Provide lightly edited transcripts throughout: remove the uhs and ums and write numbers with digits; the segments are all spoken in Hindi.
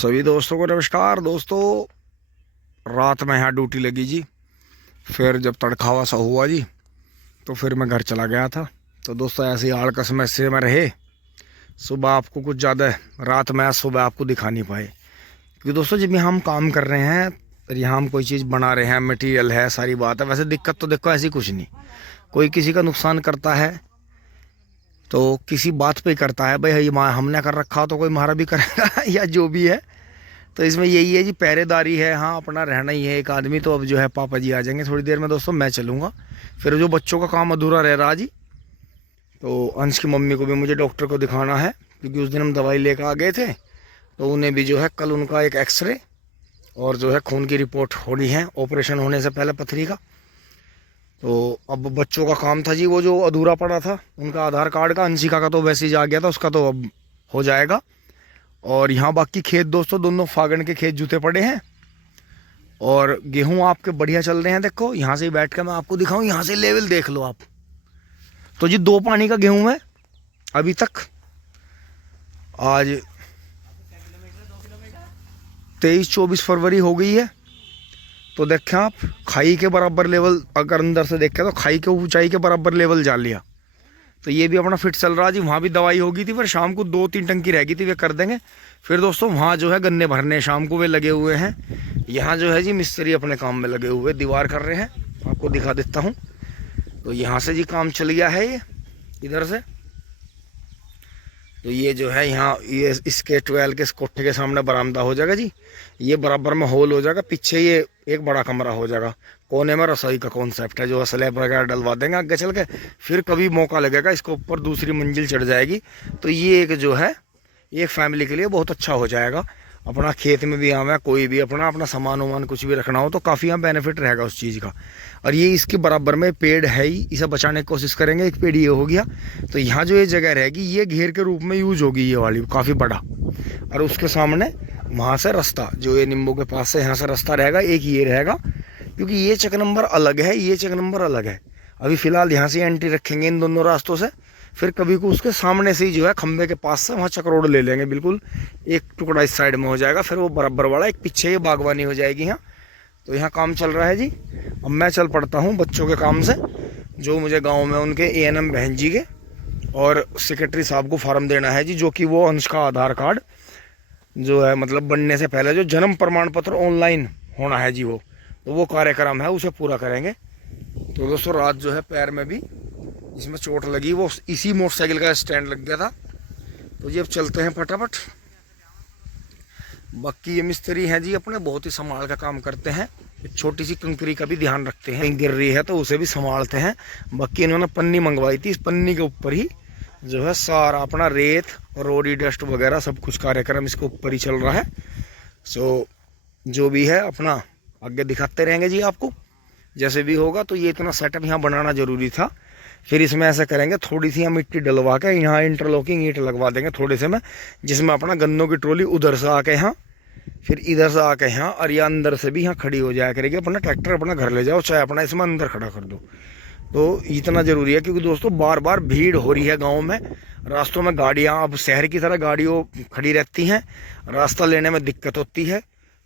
सभी दोस्तों को नमस्कार। दोस्तों, रात में यहाँ ड्यूटी लगी जी। फिर जब तड़खावा सा हुआ जी तो फिर मैं घर चला गया था। तो दोस्तों ऐसे ही आड़कस में से में रहे। सुबह आपको कुछ ज़्यादा रात में सुबह आपको दिखा नहीं पाए, क्योंकि दोस्तों जब यहाँ हम काम कर रहे हैं और यहाँ हम कोई चीज़ बना रहे हैं, मटेरियल है, सारी बात है। वैसे दिक्कत तो देखो ऐसी कुछ नहीं, कोई किसी का नुकसान करता है तो किसी बात पे ही करता है, भाई हमने कर रखा तो कोई हमारा भी करेगा या जो भी है। तो इसमें यही है जी, पहरेदारी है, हाँ अपना रहना ही है एक आदमी। तो अब जो है पापा जी आ जाएंगे थोड़ी देर में दोस्तों, मैं चलूँगा। फिर जो बच्चों का काम अधूरा रह रहा जी, तो अंश की मम्मी को भी मुझे डॉक्टर को दिखाना है, क्योंकि उस दिन हम दवाई लेकर आ गए थे। तो उन्हें भी जो है कल उनका एक एक्सरे और जो है खून की रिपोर्ट होनी है ऑपरेशन होने से पहले, पथरी का। तो अब बच्चों का काम था जी, वो जो अधूरा पड़ा था उनका आधार कार्ड का, अंशिका का तो वैसे ही जा गया था, उसका तो अब हो जाएगा। और यहाँ बाकी खेत दोस्तों दोनों फागण के खेत जूते पड़े हैं और गेहूं आपके बढ़िया चल रहे हैं। देखो यहाँ से बैठ कर मैं आपको दिखाऊं, यहाँ से लेवल देख लो आप। तो जी 2 पानी का गेहूं है अभी तक। आज 23-24 फरवरी हो गई है। तो देखें आप, खाई के बराबर लेवल अगर अंदर से देखें तो खाई के ऊंचाई के बराबर लेवल जा लिया। तो ये भी अपना फिट चल रहा जी। वहाँ भी दवाई होगी थी, फिर शाम को 2-3 टंकी रह गई थी, वे कर देंगे। फिर दोस्तों वहाँ जो है गन्ने भरने शाम को वे लगे हुए हैं। यहाँ जो है जी मिस्त्री अपने काम में लगे हुए दीवार कर रहे हैं, आपको दिखा देता हूँ। तो यहाँ से जी काम चल गया है ये इधर से। तो ये जो है यहाँ ये इसके 12 के कोठे के सामने बरामदा हो जाएगा जी। ये बराबर में होल हो जाएगा, पीछे ये एक बड़ा कमरा हो जाएगा। कोने में रसोई का कॉन्सेप्ट है, जो स्लैब वगैरह डलवा देंगे आगे चल के। फिर कभी मौका लगेगा इसके ऊपर दूसरी मंजिल चढ़ जाएगी। तो ये एक जो है एक फैमिली के लिए बहुत अच्छा हो जाएगा। अपना खेत में भी आवे, कोई भी अपना अपना सामान वामान कुछ भी रखना हो तो काफ़ी यहाँ बेनिफिट रहेगा उस चीज़ का। और ये इसके बराबर में पेड़ है ही, इसे बचाने की कोशिश करेंगे। एक पेड़ ये हो गया, तो यहाँ जो ये जगह रहेगी ये घेर के रूप में यूज होगी, ये वाली काफ़ी बड़ा। और उसके सामने वहाँ से रास्ता जो ये नींबू के पास से यहाँ से रास्ता रहेगा, एक ये रहेगा, क्योंकि ये चेक नंबर अलग है, ये चेक नंबर अलग है। अभी फ़िलहाल यहाँ से एंट्री रखेंगे इन दोनों रास्तों से। फिर कभी को उसके सामने से ही जो है खंबे के पास से वहाँ चक रोड ले लेंगे, बिल्कुल एक टुकड़ा इस साइड में हो जाएगा। फिर वो बराबर वाला एक पीछे ये बागवानी हो जाएगी यहाँ। तो यहाँ काम चल रहा है जी। अब मैं चल पड़ता हूँ बच्चों के काम से, जो मुझे गाँव में उनके ANM बहन जी के और सेक्रेटरी साहब को फॉर्म देना है जी, जो कि वो अंश का आधार कार्ड जो है मतलब बनने से पहले जो जन्म प्रमाण पत्र ऑनलाइन होना है जी, वो कार्यक्रम है, उसे पूरा करेंगे। तो दोस्तों रात जो है पैर में भी जिसमें चोट लगी वो इसी मोटरसाइकिल का स्टैंड लग गया था। तो जी अब चलते हैं फटाफट। बाकी ये मिस्त्री हैं जी अपने, बहुत ही संभाल का काम करते हैं। एक छोटी सी कंकरी का भी ध्यान रखते हैं, गिर रही है तो उसे भी संभालते हैं। बाकी इन्होंने पन्नी मंगवाई थी, इस पन्नी के ऊपर ही जो है सारा अपना रेत रोडी डस्ट वगैरह सब कुछ कार्यक्रम इसके ऊपर ही चल रहा है। सो जो भी है अपना आगे दिखाते रहेंगे जी आपको जैसे भी होगा। तो ये इतना सेटअप यहाँ बनाना जरूरी था। फिर इसमें ऐसा करेंगे, थोड़ी सी यहाँ मिट्टी डलवा के यहाँ इंटरलॉकिंग ईंट लगवा देंगे थोड़े से में, जिसमें अपना गन्नों की ट्रॉली उधर से आके यहाँ, फिर इधर से आके यहाँ, और ये अंदर से भी यहाँ खड़ी हो जाया करेगी। अपना ट्रैक्टर अपना घर ले जाओ, चाहे अपना इसमें अंदर खड़ा कर दो। तो इतना ज़रूरी है, क्योंकि दोस्तों बार बार भीड़ हो रही है गाँव में। रास्तों में गाड़ियाँ अब शहर की तरह गाड़ियों खड़ी रहती हैं, रास्ता लेने में दिक्कत होती है।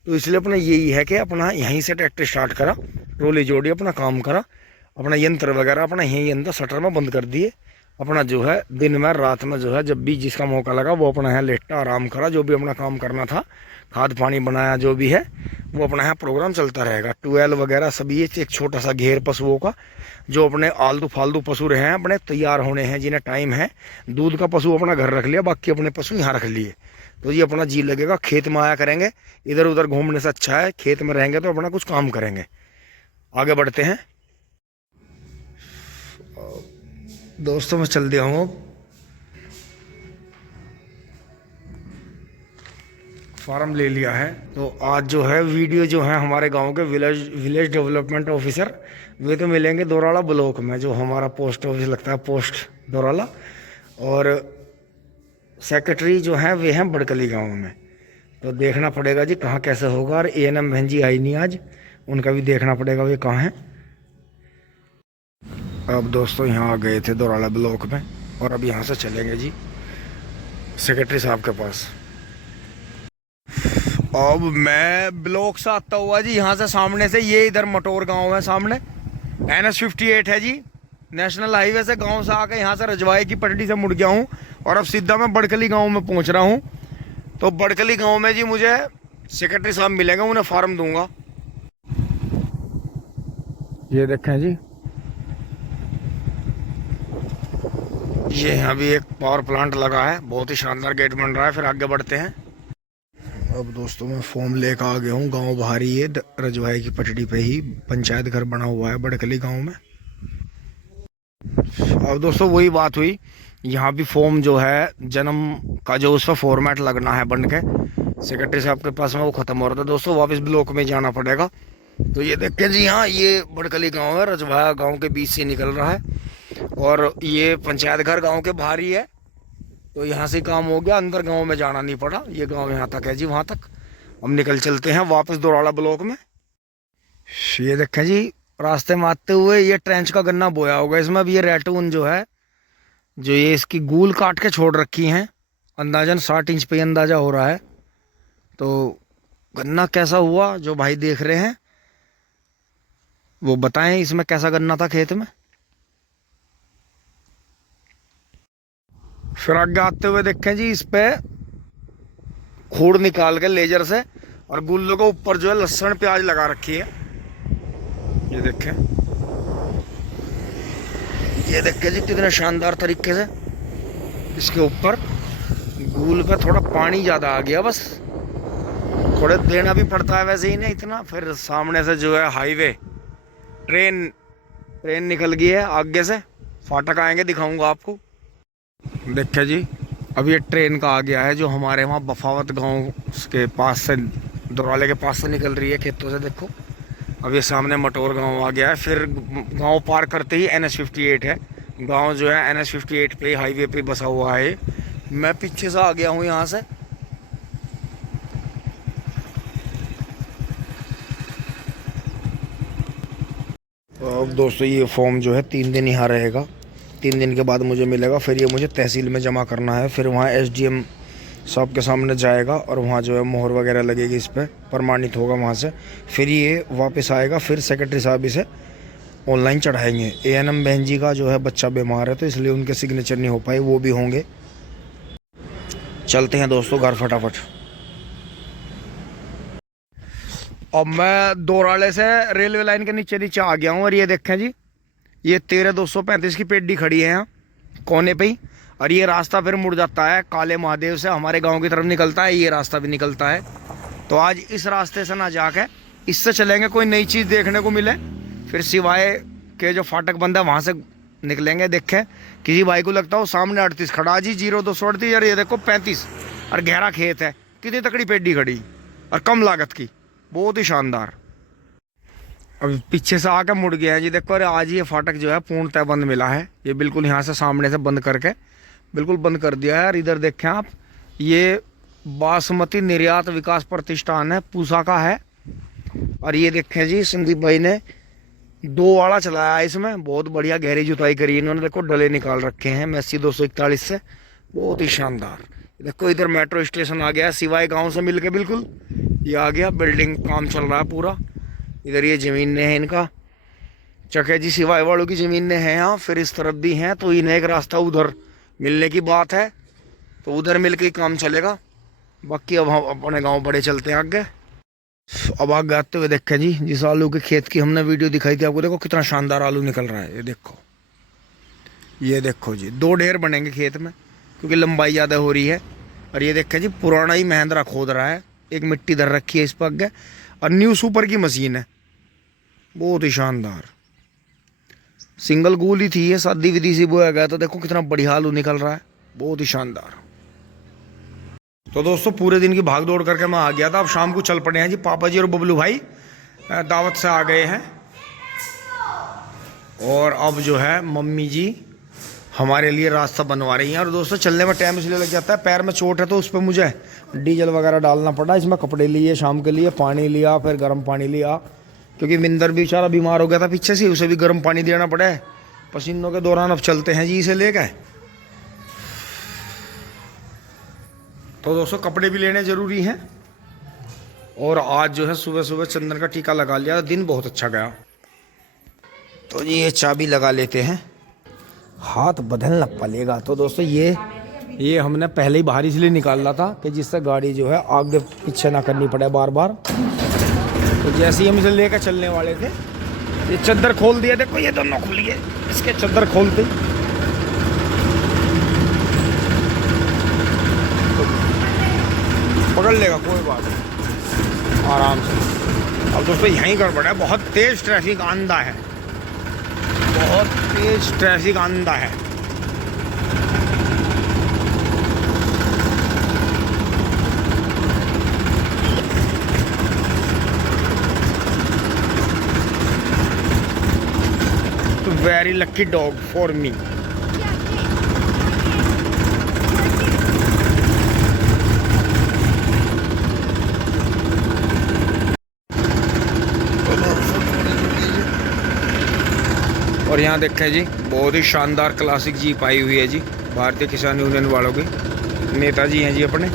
तो इसलिए अपना यही है कि अपना यहीं से ट्रैक्टर स्टार्ट करा, ट्रॉली जोड़ी, अपना काम करा, अपना यंत्र वगैरह अपना यहीं अंदर शटर में बंद कर दिए। अपना जो है दिन में रात में जो है जब भी जिसका मौका लगा वो अपना यहाँ लेटा आराम करा, जो भी अपना काम करना था, खाद पानी बनाया, जो भी है वो अपना यहाँ प्रोग्राम चलता रहेगा। ट्यूबवेल वगैरह सभी ये एक छोटा सा घेर पशुओं का, जो अपने आलतू फालतू पशु रहे हैं अपने तैयार होने हैं, जिन्हें टाइम है दूध का पशु अपना घर रख लिया, बाकी अपने पशु यहाँ रख लिए। तो ये अपना जी लगेगा, खेत में आया करेंगे, इधर उधर घूमने से अच्छा है खेत में रहेंगे तो अपना कुछ काम करेंगे। आगे बढ़ते हैं दोस्तों, मैं चल दिया हूँ। फार्म ले लिया है। तो आज जो है वीडियो जो है हमारे गांव के विलेज डेवलपमेंट ऑफिसर वे तो मिलेंगे दोराला ब्लॉक में, जो हमारा पोस्ट ऑफिस लगता है पोस्ट दोराला, और सेक्रेटरी जो हैं वे हैं बड़कली गांव में। तो देखना पड़ेगा जी कहाँ कैसे होगा। और ANM बहन जी आई नहीं आज, उनका भी देखना पड़ेगा वे कहाँ हैं। अब दोस्तों यहाँ आ गए थे दोराला ब्लॉक में, और अब यहाँ से चलेंगे जी सेक्रेटरी साहब के पास। अब मैं ब्लॉक से आता हुआ जी, यहाँ से सामने से, ये इधर मटोर गांव है सामने, NH58 है जी, नेशनल हाईवे से गांव से आकर यहाँ से रजवाए की पटड़ी से मुड़ गया हूँ और अब सीधा मैं बड़कली गांव में पहुँच रहा हूँ। तो बड़कली गांव में जी मुझे सेक्रेटरी साहब मिलेंगे, उन्हें फार्म दूंगा। ये देखें जी, ये यहाँ भी एक पावर प्लांट लगा है, बहुत ही शानदार गेट बन रहा है। फिर आगे बढ़ते हैं। अब दोस्तों मैं फॉर्म लेकर आ गया हूँ, गांव बाहरी है, रजवाए की पटड़ी पे ही पंचायत घर बना हुआ है बड़कली गांव में। अब दोस्तों वही बात हुई, यहाँ भी फॉर्म जो है जन्म का जो उसका फॉर्मेट लगना है बन के, सेक्रेटरी साहब के पास में वो ख़त्म हो रहा था दोस्तों, वापस ब्लॉक में जाना पड़ेगा। तो ये देखते जी, हाँ ये बड़कली गांव है, रजवाया गांव के बीच से निकल रहा है और ये पंचायत घर गांव के बाहर ही है। तो यहाँ से काम हो गया, अंदर गांव में जाना नहीं पड़ा, ये गांव यहाँ तक है जी, वहाँ तक हम निकल चलते हैं वापस दोराला ब्लॉक में। ये देखें जी, रास्ते में आते हुए ये ट्रेंच का गन्ना बोया होगा इसमें। अब ये रेटून जो है, जो ये इसकी गूल काट के छोड़ रखी हैं, अंदाजन 60 इंच पे अंदाजा हो रहा है। तो गन्ना कैसा हुआ जो भाई देख रहे हैं वो बताएं, इसमें कैसा गन्ना था खेत में। फिर आगे आते हुए देखें जी, इस पे खूड़ निकाल के लेजर से और गुल्लों के ऊपर जो है लहसुन प्याज लगा रखी है। ये देखें, ये देखें जी कितने शानदार तरीके से इसके ऊपर गुल पे थोड़ा पानी ज़्यादा आ गया, बस थोड़े देना भी पड़ता है वैसे ही नहीं इतना। फिर सामने से जो है हाईवे, ट्रेन निकल गई है आगे से, फाटक आएंगे दिखाऊंगा आपको। देखिए जी, अब ये ट्रेन का आ गया है जो हमारे वहाँ बफावत गांव के पास से, दोराले के पास से निकल रही है खेतों से। देखो अब ये सामने मटोर गांव आ गया है। फिर गांव पार करते ही NH58 है, गांव जो है NH58 पे हाईवे पे बसा हुआ है। मैं पीछे से आ गया हूँ यहाँ से। अब दोस्तों ये फॉर्म जो है 3 दिन यहाँ रहेगा, 3 दिन के बाद मुझे मिलेगा। फिर ये मुझे तहसील में जमा करना है, फिर वहाँ SDM साहब के सामने जाएगा और वहाँ जो है मोहर वगैरह लगेगी, इस पर प्रमाणित होगा वहाँ से। फिर ये वापस आएगा, फिर सेक्रेटरी साहब इसे ऑनलाइन चढ़ाएंगे। ANM बहन जी का जो है बच्चा बीमार है तो इसलिए उनके सिग्नेचर नहीं हो पाए, वो भी होंगे। चलते हैं दोस्तों घर फटाफट। अब मैं दोराले से रेलवे लाइन के नीचे आ गया हूँ और ये देखें जी, ये 13-235 की पेड्डी खड़ी है यहाँ कोने पे ही। और ये रास्ता फिर मुड़ जाता है काले महादेव से, हमारे गांव की तरफ निकलता है, ये रास्ता भी निकलता है। तो आज इस रास्ते से ना जाके इससे चलेंगे, कोई नई चीज़ देखने को मिले। फिर सिवाय के जो फाटक बंद है वहाँ से निकलेंगे। देखें किसी भाई को लगता हो सामने 38 खड़ा जी, 0238 यार, ये देखो 35 और गहरा खेत है, कितनी तकड़ी पेड्डी खड़ी और कम लागत की, बहुत ही शानदार। अब पीछे से आकर मुड़ गया है जी, देखो। अरे आज ये फाटक जो है पूर्णतः बंद मिला है, ये बिल्कुल यहाँ से सामने से बंद करके बिल्कुल बंद कर दिया है। और इधर देखें आप, ये बासमती निर्यात विकास प्रतिष्ठान है, पूसा का है। और ये देखें जी, संदीप भाई ने 2 वाड़ा चलाया है इसमें, बहुत बढ़िया गहरी जुताई करी इन्होंने। देखो डले निकाल रखे हैं मैसी 241 से, बहुत ही शानदार। देखो इधर मेट्रो स्टेशन आ गया, सिवाय गाँव से मिल के बिल्कुल ये आ गया। बिल्डिंग काम चल रहा है पूरा। इधर ये ज़मीन है इनका, चके जी सिवाय वालों की ज़मीनें हैं यहाँ। फिर इस तरफ भी हैं, तो इन्हें एक रास्ता उधर मिलने की बात है, तो उधर मिल के ही काम चलेगा। बाकी अब हम अपने गांव बड़े चलते हैं आगे। अब आगे आते हुए देखें जी, जिस आलू के खेत की हमने वीडियो दिखाई थी आपको, देखो कितना शानदार आलू निकल रहा है। ये देखो जी, 2 ढेर बनेंगे खेत में क्योंकि लंबाई ज़्यादा हो रही है। और ये देखें जी, पुराना ही महिंद्रा खोद रहा है, एक मिट्टी धर रखी है इस पर आगे, और न्यू सुपर की मशीन है, बहुत ही शानदार। सिंगल गूल ही थी ये, शादी विधि से बोया गया, तो देखो कितना बढ़िया आलू निकल रहा है, बहुत ही शानदार। तो दोस्तों पूरे दिन की भाग दौड़ करके मैं आ गया था। अब शाम को चल पड़े हैं जी, पापा जी और बबलू भाई दावत से आ गए हैं। और अब जो है मम्मी जी हमारे लिए रास्ता बनवा रही हैं। और दोस्तों चलने में टाइम इसलिए लग जाता है, पैर में चोट है तो उस पर मुझे डीजल वगैरह डालना पड़ा। इसमें कपड़े लिए शाम के लिए, पानी लिया, फिर गर्म पानी लिया, क्योंकि मिंदर बेचारा बीमार हो गया था पीछे से, उसे भी गर्म पानी देना पड़ा है पसीनों के दौरान। अब चलते हैं जी इसे लेकर। तो दोस्तों कपड़े भी लेने ज़रूरी हैं, और आज जो है सुबह सुबह चंदन का टीका लगा लिया, दिन बहुत अच्छा गया। तो जी ये चाबी लगा लेते हैं, हाथ बदलना पड़ेगा। तो दोस्तों ये हमने पहले ही बाहर इसलिए निकाला था कि जिससे गाड़ी जो है आगे पीछे ना करनी पड़े बार बार। तो जैसे ही हम इसे लेकर चलने वाले थे, ये चद्दर खोल दिया, देखो ये दोनों खुल गए, इसके चद्दर खोलते तो पकड़ लेगा, कोई बात नहीं, आराम से। अब दोस्तों यहीं गड़बड़ है, बहुत तेज ट्रैफिक आंदा है, बहुत तेज ट्रैफिक आंदा है। Very lucky dog for me. और यहाँ देखें जी, बहुत ही शानदार क्लासिक जीप आई हुई है जी, भारतीय किसान यूनियन वालों की। नेताजी हैं जी अपने।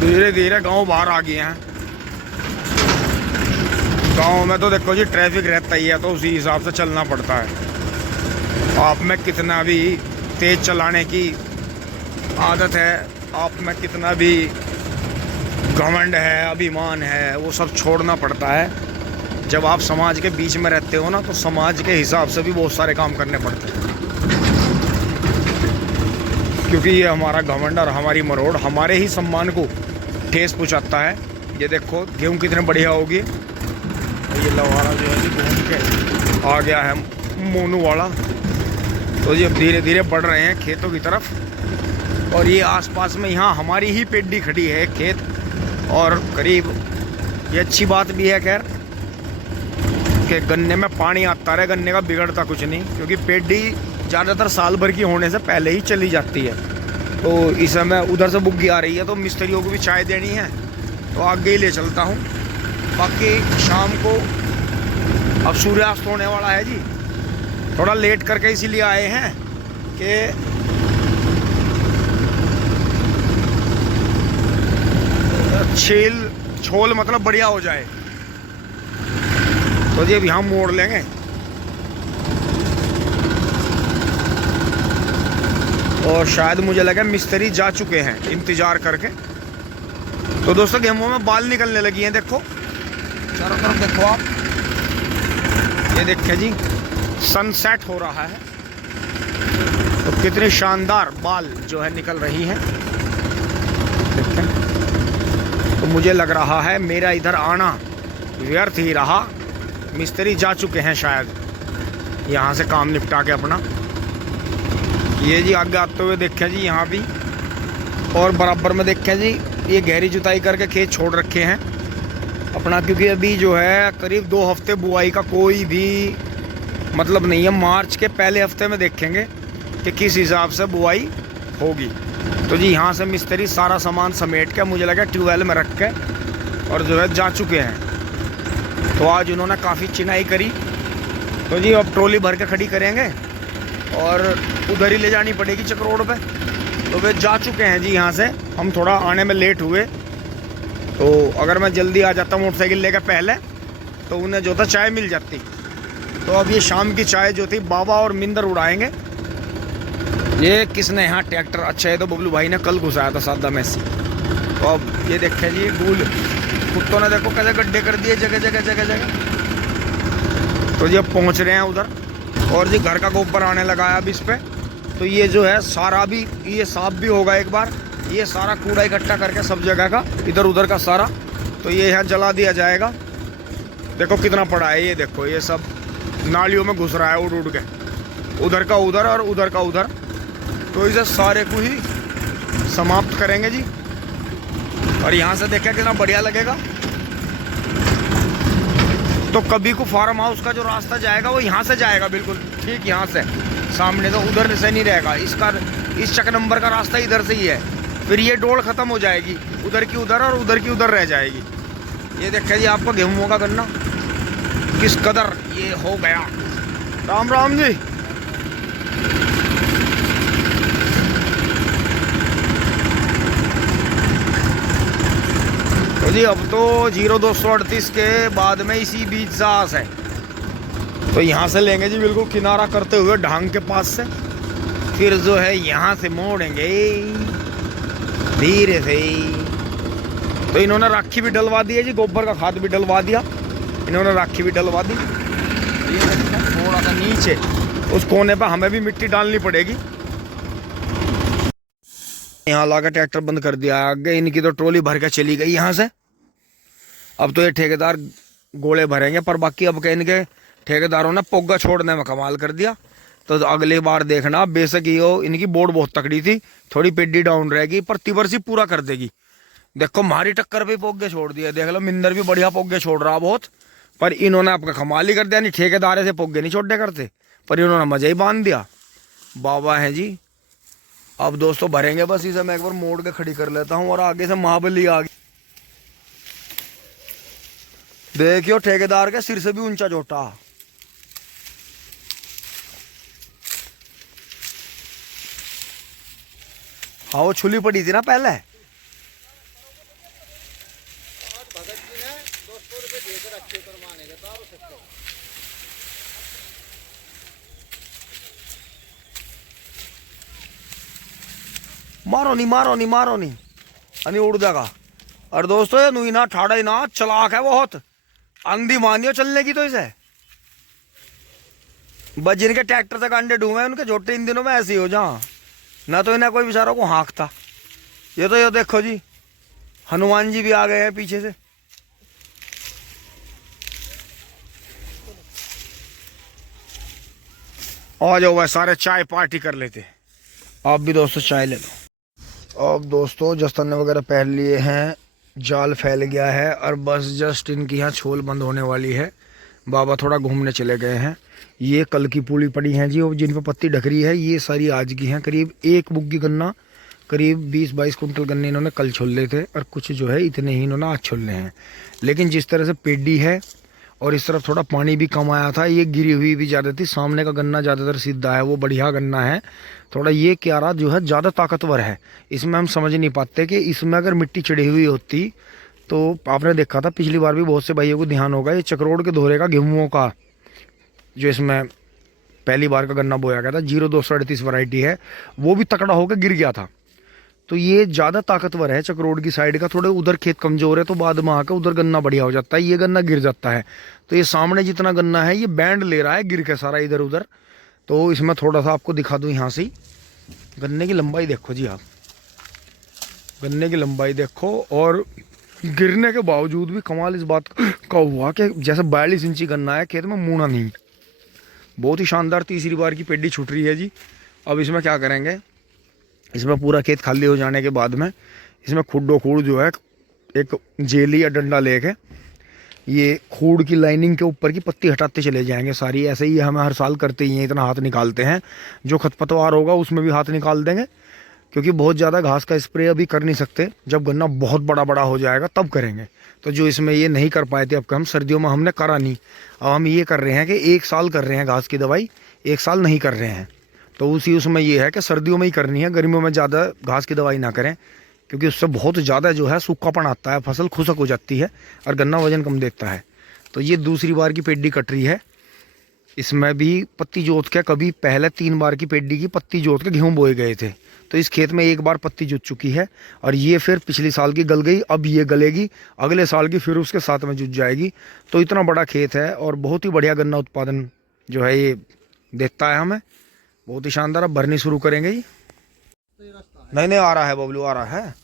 धीरे धीरे गांव बाहर आ गए हैं। गांव में तो देखो जी ट्रैफिक रहता ही है, तो उसी हिसाब से चलना पड़ता है। आप में कितना भी तेज चलाने की आदत है, आप में कितना भी घमंड है, अभिमान है, वो सब छोड़ना पड़ता है। जब आप समाज के बीच में रहते हो ना, तो समाज के हिसाब से भी बहुत सारे काम करने पड़ते हैं, क्योंकि ये हमारा घमंड और हमारी मरोड़ हमारे ही सम्मान को ठेस पहुंचाता है। ये देखो गेहूँ कितने बढ़िया होगी। ये लवारा जो है घूम के आ गया है मोनू वाला। तो ये धीरे धीरे बढ़ रहे हैं खेतों की तरफ। और ये आसपास में यहाँ हमारी ही पेड्डी खड़ी है, खेत और करीब। ये अच्छी बात भी है खैर कि गन्ने में पानी आता रहे, गन्ने का बिगड़ता कुछ नहीं, क्योंकि पेड्डी ज़्यादातर साल भर की होने से पहले ही चली जाती है। तो इस समय उधर से बुग्गी आ रही है, तो मिस्त्रियों को भी चाय देनी है, तो आगे ही ले चलता हूँ। बाकी शाम को अब सूर्यास्त होने वाला है जी, थोड़ा लेट करके इसीलिए आए हैं कि छोल मतलब बढ़िया हो जाए। तो जी अब यहाँ मोड़ लेंगे। और शायद मुझे लगा मिस्त्री जा चुके हैं इंतजार करके। तो दोस्तों गेहूं में बाल निकलने लगी हैं, देखो चारों तरफ देखो आप। ये देखिए जी सनसेट हो रहा है, तो कितनी शानदार बाल जो है निकल रही हैं, देखिए। तो मुझे लग रहा है मेरा इधर आना व्यर्थ ही रहा, मिस्त्री जा चुके हैं शायद यहाँ से काम निपटा के अपना। ये जी आगे आते हुए देखें जी यहाँ भी, और बराबर में देखें जी ये गहरी जुताई करके खेत छोड़ रखे हैं अपना, क्योंकि अभी जो है करीब 2 हफ्ते बुआई का कोई भी मतलब नहीं है। मार्च के पहले हफ्ते में देखेंगे कि किस हिसाब से बुआई होगी। तो जी यहाँ से मिस्त्री सारा सामान समेट के मुझे लगा ट्यूबवेल में रख के और जो है जा चुके हैं। तो आज उन्होंने काफ़ी चिनाई करी। तो जी अब ट्रॉली भर के खड़ी करेंगे और उधर ही ले जानी पड़ेगी चक रोड पे। तो वे जा चुके हैं जी यहाँ से। हम थोड़ा आने में लेट हुए, तो अगर मैं जल्दी आ जाता मोटरसाइकिल लेकर पहले, तो उन्हें जो था चाय मिल जाती। तो अब ये शाम की चाय जो थी बाबा और मिंदर उड़ाएंगे। ये किसने यहाँ ट्रैक्टर, अच्छा है तो बबलू भाई ने कल घुसाया था सादा मैसी। तो अब ये देखे जी गूल कुत्तों ने देखो कैसे गड्ढे कर दिए जगह जगह जगह जगह। तो जी अब पहुँच रहे हैं उधर। और जी घर का गोबर आने लगा है अब इस पे। तो ये जो है सारा भी ये साफ भी होगा एक बार, ये सारा कूड़ा इकट्ठा करके सब जगह का इधर उधर का सारा, तो ये यहाँ जला दिया जाएगा। देखो कितना पड़ा है, ये देखो ये सब नालियों में घुस रहा है उड़ उड़ के, उधर का उधर और उधर का उधर। तो इसे सारे को ही समाप्त करेंगे जी। और यहाँ से देखें कितना बढ़िया लगेगा। तो कभी को फार्म हाउस का जो रास्ता जाएगा वो यहाँ से जाएगा, बिल्कुल ठीक यहाँ से सामने, तो उधर से नहीं रहेगा। इस चक नंबर का रास्ता इधर से ही है। फिर ये डोल ख़त्म हो जाएगी, उधर की उधर और उधर की उधर रह जाएगी। ये देखिए जी आपका गेहूँ का गन्ना किस कदर ये हो गया। राम राम जी। तो जी अब तो 0238 के बाद में इसी बीच सास है, तो यहाँ से लेंगे जी बिल्कुल किनारा करते हुए ढांग के पास से, फिर जो है यहाँ से मोड़ेंगे धीरे से। तो इन्होंने राखी भी डलवा दी है जी, गोबर का खाद भी डलवा दिया इन्होंने, राखी भी डलवा दी। थोड़ा सा नीचे उस कोने पर हमें भी मिट्टी डालनी पड़ेगी। यहाँ लाकर ट्रैक्टर बंद कर दिया, आगे इनकी तो ट्रॉली भर के चली गई यहाँ से। अब तो ये ठेकेदार गोले भरेंगे, पर बाकी अब के इनके ठेकेदारों ने पोगा छोड़ने में कमाल कर दिया। तो अगली बार देखना, बेशक ये इनकी बोर्ड बहुत तकड़ी थी, थोड़ी पेडी डाउन रहेगी पर तिवरसी पूरा कर देगी। देखो हमारी टक्कर पे पोगे छोड़ दिया, देख लो मिंदर भी बढ़िया पोगे छोड़ रहा बहुत, पर इन्होंने आपका कमाल ही कर दिया। नहीं ठेकेदार से पोगे नहीं छोड़ने करते, पर इन्होंने मजा ही बांध दिया। बाबा है जी। अब दोस्तों भरेंगे बस, इसे मैं एक बार मोड़ के खड़ी कर लेता हूँ और आगे से महाबली आ गई। देखियो ठेकेदार के सिर से भी ऊंचा जोटा। हाँ वो छुली पड़ी थी ना पहले। मारो नहीं मारो नहीं मारो नहीं, अनी उड़ जाएगा। और दोस्तों ये नुई ना ठाड़ा ही ना, चलाक है बहुत, अंधी मानियो चलने की। तो इसे बस जिनके ट्रैक्टर तक अंडे डूबे उनके झोटे इन दिनों में ऐसे ही हो जा, ना तो इन्हें कोई बेचारों को हाँकता। ये तो ये देखो जी हनुमान जी भी आ गए हैं पीछे से। आ जाओ भाई सारे चाय पार्टी कर लेते, आप भी दोस्तों चाय ले लो। अब दोस्तों जस्तने वगैरह पहन लिए हैं, जाल फैल गया है और बस जस्ट इनकी यहाँ छोल बंद होने वाली है। बाबा थोड़ा घूमने चले गए हैं। ये कल की पूली पड़ी हैं जी, और जिन पर पत्ती ढक रही है ये सारी आज की हैं। करीब एक बुग्गी गन्ना, करीब 20-22 कुंटल गन्ने इन्होंने कल छोले थे, और कुछ जो है इतने ही इन्होंने आज छोले हैं। लेकिन जिस तरह से पेडी है और इस तरफ थोड़ा पानी भी कम आया था, ये गिरी हुई भी ज़्यादा थी। सामने का गन्ना ज़्यादातर सीधा है, वो बढ़िया गन्ना है। थोड़ा ये क्यारा जो है ज़्यादा ताकतवर है। इसमें हम समझ नहीं पाते कि इसमें अगर मिट्टी चढ़ी हुई होती, तो आपने देखा था पिछली बार भी, बहुत से भाइयों को ध्यान होगा, ये चक्रोड़ के दोहरे का गेहूँों का जो इसमें पहली बार का गन्ना बोया गया था, 0238 वैरायटी है, वो भी तकड़ा होकर गिर गया था। तो ये ज़्यादा ताकतवर है चक्रोड़ की साइड का। थोड़े उधर खेत कमज़ोर है तो बाद में आकर उधर गन्ना बढ़िया हो जाता है, ये गन्ना गिर जाता है। तो ये सामने जितना गन्ना है ये बैंड ले रहा है गिर के सारा इधर उधर। तो इसमें थोड़ा सा आपको दिखा दूँ यहाँ से, गन्ने की लंबाई देखो जी आप, गन्ने की लंबाई देखो। और गिरने के बावजूद भी कमाल इस बात का हुआ कि जैसे 42 इंची गन्ना है, खेत में मूना नहीं। बहुत ही शानदार तीसरी बार की पेडी छूट रही है जी। अब इसमें क्या करेंगे, इसमें पूरा खेत खाली हो जाने के बाद में इसमें खुड्डो खूड़ जो है एक जेली या डंडा लेके ये खूड़ की लाइनिंग के ऊपर की पत्ती हटाते चले जाएंगे सारी। ऐसे ही हम हर साल करते ही हैं, इतना हाथ निकालते हैं। जो खरपतवार होगा उसमें भी हाथ निकाल देंगे, क्योंकि बहुत ज़्यादा घास का स्प्रे अभी कर नहीं सकते, जब गन्ना बहुत बड़ा बड़ा हो जाएगा तब करेंगे। तो जो इसमें ये नहीं कर पाए थे, अब हम सर्दियों में हमने करा नहीं, अब हम ये कर रहे हैं कि 1 साल कर रहे हैं घास की दवाई, 1 साल नहीं कर रहे हैं। तो उसी उसमें ये है कि सर्दियों में ही करनी है, गर्मियों में ज़्यादा घास की दवाई ना करें, क्योंकि उससे बहुत ज़्यादा जो है सूखापन आता है, फसल खुशक हो जाती है और गन्ना वजन कम देता है। तो ये दूसरी बार की पेडी कट रही है। इसमें भी पत्ती जोत के, कभी पहले 3 बार की पेडी की पत्ती जोत के गेहूँ बोए गए थे, तो इस खेत में 1 बार पत्ती जुत चुकी है, और ये फिर पिछली साल की गल गई, अब ये गलेगी अगले साल की, फिर उसके साथ में जुत जाएगी। तो इतना बड़ा खेत है और बहुत ही बढ़िया गन्ना उत्पादन जो है ये देता है हमें, बहुत ही शानदार। अब भरनी शुरू करेंगे जी। नहीं नहीं आ रहा है बबलू, आ रहा है।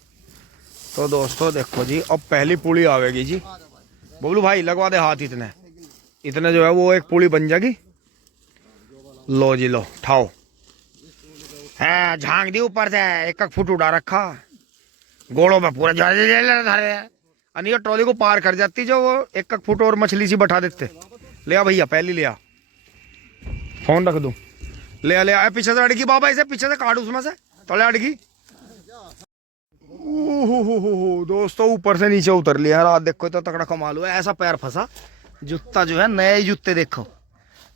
तो दोस्तों देखो जी, अब पहली पुली आवेगी जी। बबलू भाई लगवा दे हाथ, इतने इतने जो है वो एक पुली बन जाएगी। लो जी लो, ठाओ है, झांक दी ऊपर से, 1 फुट उड़ा रखा, गोड़ों में पूरा धरे है। अनिया ट्रॉली को पार कर जाती जो वो 1 फुट और मछली सी बैठा देते। ले आ भैया, पहली ले आ, फोन रख दूं, ले आ ले आ। पीछे से अड़गी बाबा, इसे पीछे से काट, उसमें से तले अड़गी। दोस्तों ऊपर से नीचे उतर लिया रात, देखो तो तकड़ा कमाल हुआ। ऐसा पैर फंसा, जूता जो है नए जूते, देखो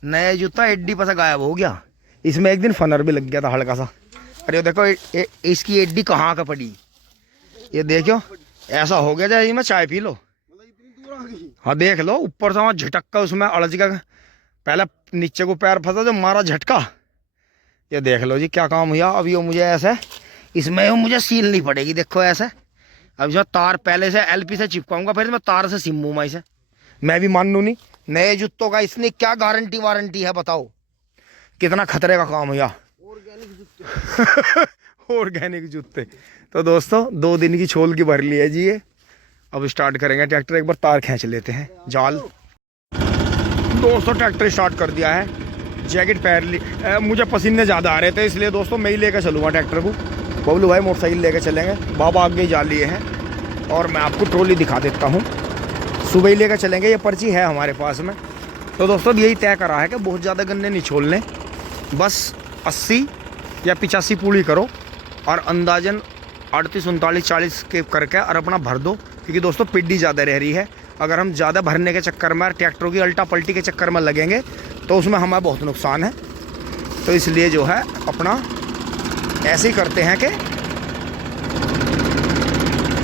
नए जूता एड्डी पर से गायब हो गया। इसमें एक दिन फनर भी लग गया था हल्का सा। अरे देखो इसकी एड्डी कहाँ का पड़ी, ये देखो ऐसा हो गया जैसे मैं चाय पी लो। हाँ देख लो, ऊपर से वहाँ झटक का उसमें अड़ज का पहले नीचे को पैर फंसा जो मारा झटका। ये देख लो जी क्या काम हुआ। अब ये मुझे ऐसे इसमें मुझे सीलनी पड़ेगी, देखो ऐसे। अब जो तार पहले से एलपी से चिपकाऊंगा, फिर मैं तार से सिमूंगा इसे। मैं भी मानू नहीं। नए जूतों का इसने क्या गारंटी वारंटी है बताओ, कितना खतरे का काम हुआ। ऑर्गेनिक जूते। तो दोस्तों 2 दिन की छोल की भर ली है जी ये। अब स्टार्ट करेंगे ट्रैक्टर। एक बार तार खींच लेते हैं जाल। दोस्तों ट्रैक्टर स्टार्ट कर दिया है। जैकेट पहन ली। मुझे पसीने ज़्यादा आ रहे थे, इसलिए दोस्तों मैं ही लेकर चलूँगा ट्रैक्टर को। बबलू भाई मोटरसाइकिल लेकर चलेंगे, बाबा आगे ही जा लिए हैं। और मैं आपको ट्रॉली दिखा देता हूँ, सुबह ही लेकर चलेंगे। ये पर्ची है हमारे पास में। तो दोस्तों यही तय करा है कि बहुत ज़्यादा गन्ने नहीं छोलने, बस 80 या 85 पूरी करो और अंदाजन 38, 39, 40 के करके और अपना भर दो। क्योंकि दोस्तों पिड्डी ज़्यादा रह रही है। अगर हम ज़्यादा भरने के चक्कर में, ट्रैक्टरों की अल्टा पल्टी के चक्कर में लगेंगे तो उसमें हमारा बहुत नुकसान है। तो इसलिए जो है अपना ऐसे ही करते हैं कि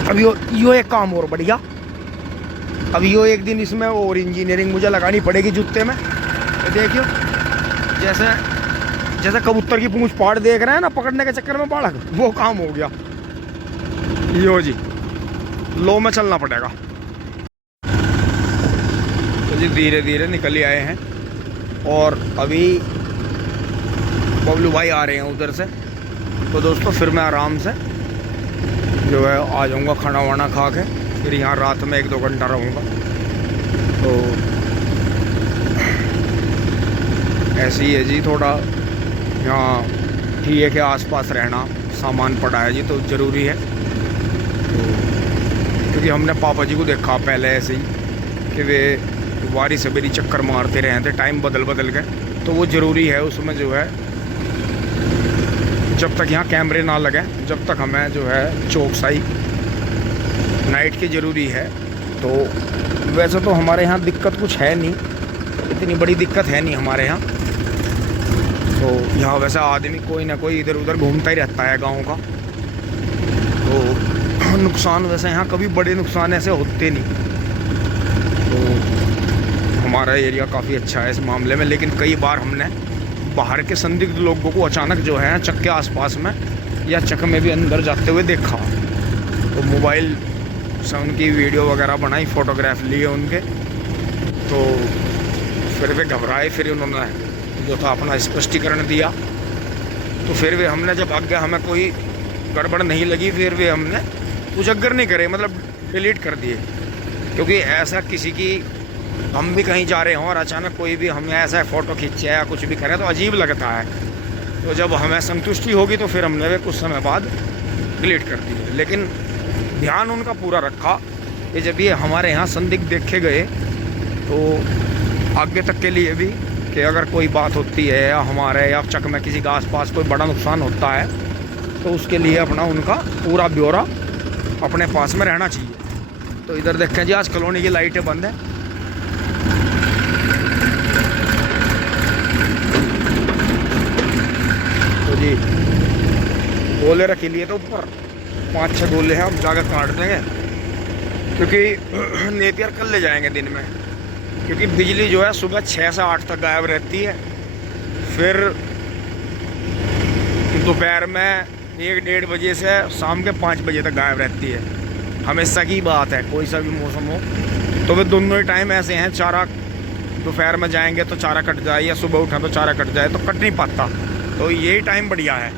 अब यो एक काम और बढ़िया। अब यो एक दिन इसमें और इंजीनियरिंग मुझे लगानी पड़ेगी जूते में। तो देखियो जैसे कबूतर की पूंछ पाड़ देख रहे हैं ना, पकड़ने के चक्कर में बाढ़, वो काम हो गया। यो जी लो में चलना पड़ेगा। तो जी धीरे धीरे निकल ही आए हैं और अभी बबलू भाई आ रहे हैं उधर से। तो दोस्तों फिर मैं आराम से जो है आ जाऊँगा खाना वाना खा के। फिर यहाँ रात में 1-2 घंटा रहूँगा। तो ऐसे ही है जी, थोड़ा यहाँ ठीक के आसपास रहना, सामान पड़ा है जी तो ज़रूरी है। तो क्योंकि हमने पापा जी को देखा पहले ऐसे ही कि वे वारी सवेरी चक्कर मारते रहे थे टाइम बदल बदल के। तो वो ज़रूरी है उसमें जो है, जब तक यहाँ कैमरे ना लगे, जब तक हमें जो है चौकसाई नाइट की ज़रूरी है। तो वैसे तो हमारे यहाँ दिक्कत कुछ है नहीं, इतनी बड़ी दिक्कत है नहीं हमारे यहाँ। तो यहाँ वैसे आदमी कोई ना कोई इधर उधर घूमता ही रहता है गाँव का। तो नुकसान वैसे यहाँ कभी बड़े नुकसान ऐसे होते नहीं। तो हमारा एरिया काफ़ी अच्छा है इस मामले में। लेकिन कई बार हमने बाहर के संदिग्ध लोगों को अचानक जो है चक के आसपास में या चक में भी अंदर जाते हुए देखा। तो मोबाइल से उनकी वीडियो वगैरह बनाई, फ़ोटोग्राफ लिए उनके। तो फिर वे घबराए, फिर उन्होंने जो था अपना स्पष्टीकरण दिया। तो फिर वे हमने जब आगे हमें कोई गड़बड़ नहीं लगी, फिर वे हमने उजागर नहीं करे, मतलब डिलीट कर दिए। क्योंकि ऐसा किसी की, हम भी कहीं जा रहे हों और अचानक कोई भी हमें ऐसा फ़ोटो खींचे या कुछ भी करें तो अजीब लगता है। तो जब हमें संतुष्टि होगी तो फिर हमने वे कुछ समय बाद डिलीट कर दिए। लेकिन ध्यान उनका पूरा रखा कि जब ये हमारे यहाँ संदिग्ध देखे गए तो आगे तक के लिए भी कि अगर कोई बात होती है या हमारे या चक में किसी का आसपास कोई बड़ा नुकसान होता है तो उसके लिए अपना उनका पूरा ब्यौरा अपने पास में रहना चाहिए। तो इधर देखें जी, आज कॉलोनी की लाइटें बंद है। तो जी गोले रखे लिए तो ऊपर 5-6 गोले हैं, हम जाकर काट देंगे। क्योंकि नेपियर कल ले जाएंगे दिन में, क्योंकि बिजली जो है सुबह 6 से 8 तक गायब रहती है। फिर दोपहर में 1-1:30 बजे से शाम के 5 बजे तक गायब रहती है। हमेशा की बात है, कोई सा भी मौसम हो। तो वे दोनों ही टाइम ऐसे हैं, चारा दोपहर में जाएंगे तो चारा कट जाए, या सुबह उठा तो चारा कट जाए, तो कट नहीं पाता। तो यही टाइम बढ़िया है।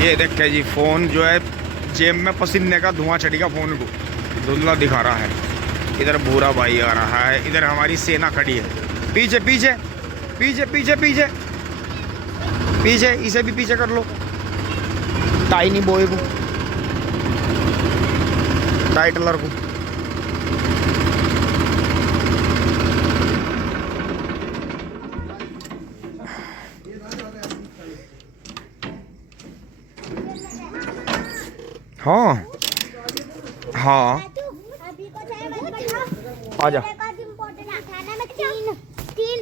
ये देखे जी फ़ोन जो है जेब में पसीने का धुआं चढ़ेगा, फ़ोन को धुंधला दिखा रहा है। इधर भूरा भाई आ रहा है, इधर हमारी सेना खड़ी है। पीछे पीछे पीछे पीछे पीछे पीछे, इसे भी पीछे कर लो। टाइनी बॉय को, टाइटलर को। हाँ हाँ आजा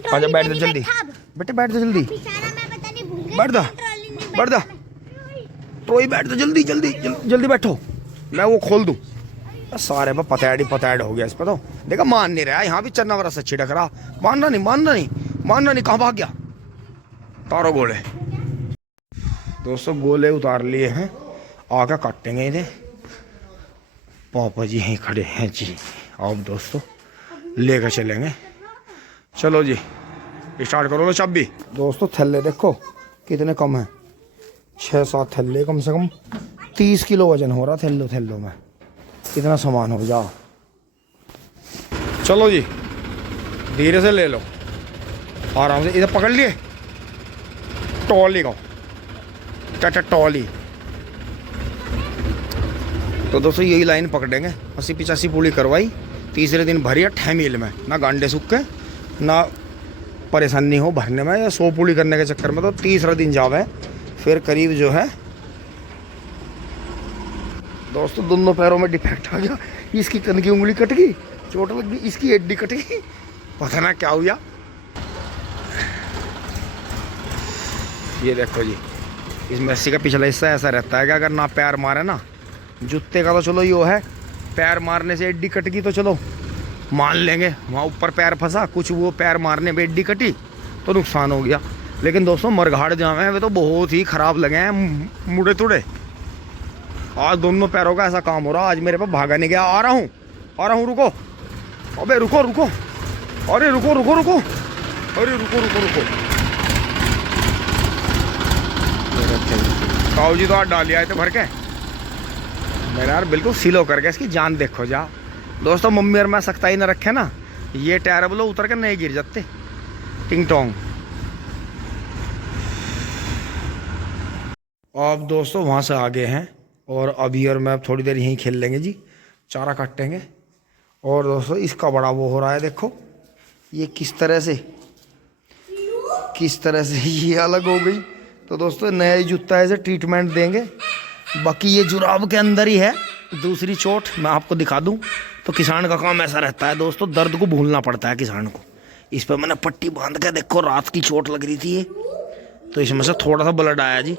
आजा, बैठ जा जल्दी बेटे, बैठ जा जल्दी, बैठ जा बैठ जा, तो ही बैठ जा जल्दी जल्दी जल्दी बैठो, मैं वो खोल दूँ। सारे में पतैड हो गया इस पर तो। देखा मान नहीं रहा, यहाँ भी चन्ना वरा से छिड़क रहा। मानना नहीं, कहाँ भाग गया। तारो गोले दोस्तों, गोले उतार लिए हैं, आगे काटेंगे इन्हें। पापा जी यहीं खड़े हैं जी, आप दोस्तों लेकर चलेंगे। चलो जी स्टार्ट करो लो चाबी। दोस्तों थैले देखो कितने कम है, 6-7 थैले, कम से कम 30 किलो वजन हो रहा थैलों में। कितना सामान हो जा। चलो जी धीरे से ले लो, आराम से। इधर पकड़ लिए, टॉली का चाचा टॉली। तो दोस्तों यही लाइन पकड़ेंगे। 80-85 पूड़ी करवाई, तीसरे दिन भरी 8 मील में, ना गांडे सूखे ना परेशानी हो भरने में, या 100 पूड़ी करने के चक्कर में। तो तीसरा दिन जावे फिर करीब जो है दोस्तों दोनों पैरों में डिफेक्ट आ गया। इसकी कन की उंगली कट गई, चोट लग गई, इसकी हड्डी कट गई, पता ना क्या हुआ। ये देखो जी, इस मेसी का पिछला हिस्सा ऐसा रहता है कि अगर ना पैर मारे ना, जूते का तो चलो यो है, पैर मारने से हड्डी कट गई तो चलो मान लेंगे, वहाँ ऊपर पैर फंसा, कुछ वो पैर मारने में हड्डी कटी तो नुकसान हो गया। लेकिन दोस्तों मरघाड़ जावे हैं वे तो बहुत ही ख़राब लगे हैं, मुड़े तुड़े। आज दोनों पैरों का ऐसा काम हो रहा। आज मेरे पास भागा नहीं गया। आ रहा हूँ, रुको, अबे रुको, अरे रुको, अरे रुको। काऊ जी तो आज डाल आए थे भर के। मेरा यार बिल्कुल सीलो करके इसकी जान देखो जा। दोस्तों मम्मी और मैं सख्ताई न रखे ना, ये टायर बोलो उतर के नहीं गिर जाते, टिंग टोंग। अब दोस्तों वहाँ से आगे हैं और अभी और मैं थोड़ी देर यहीं खेल लेंगे जी, चारा काटेंगे। और दोस्तों इसका बड़ा वो हो रहा है, देखो ये किस तरह से ये अलग हो गई। तो दोस्तों नया जूता है, इसे ट्रीटमेंट देंगे। बाकी ये जुराब के अंदर ही है दूसरी चोट, मैं आपको दिखा दूं। तो किसान का काम ऐसा रहता है दोस्तों, दर्द को भूलना पड़ता है किसान को। इस पर मैंने पट्टी बांध के देखो, रात की चोट लग रही थी ये, तो इसमें से थोड़ा सा ब्लड आया जी।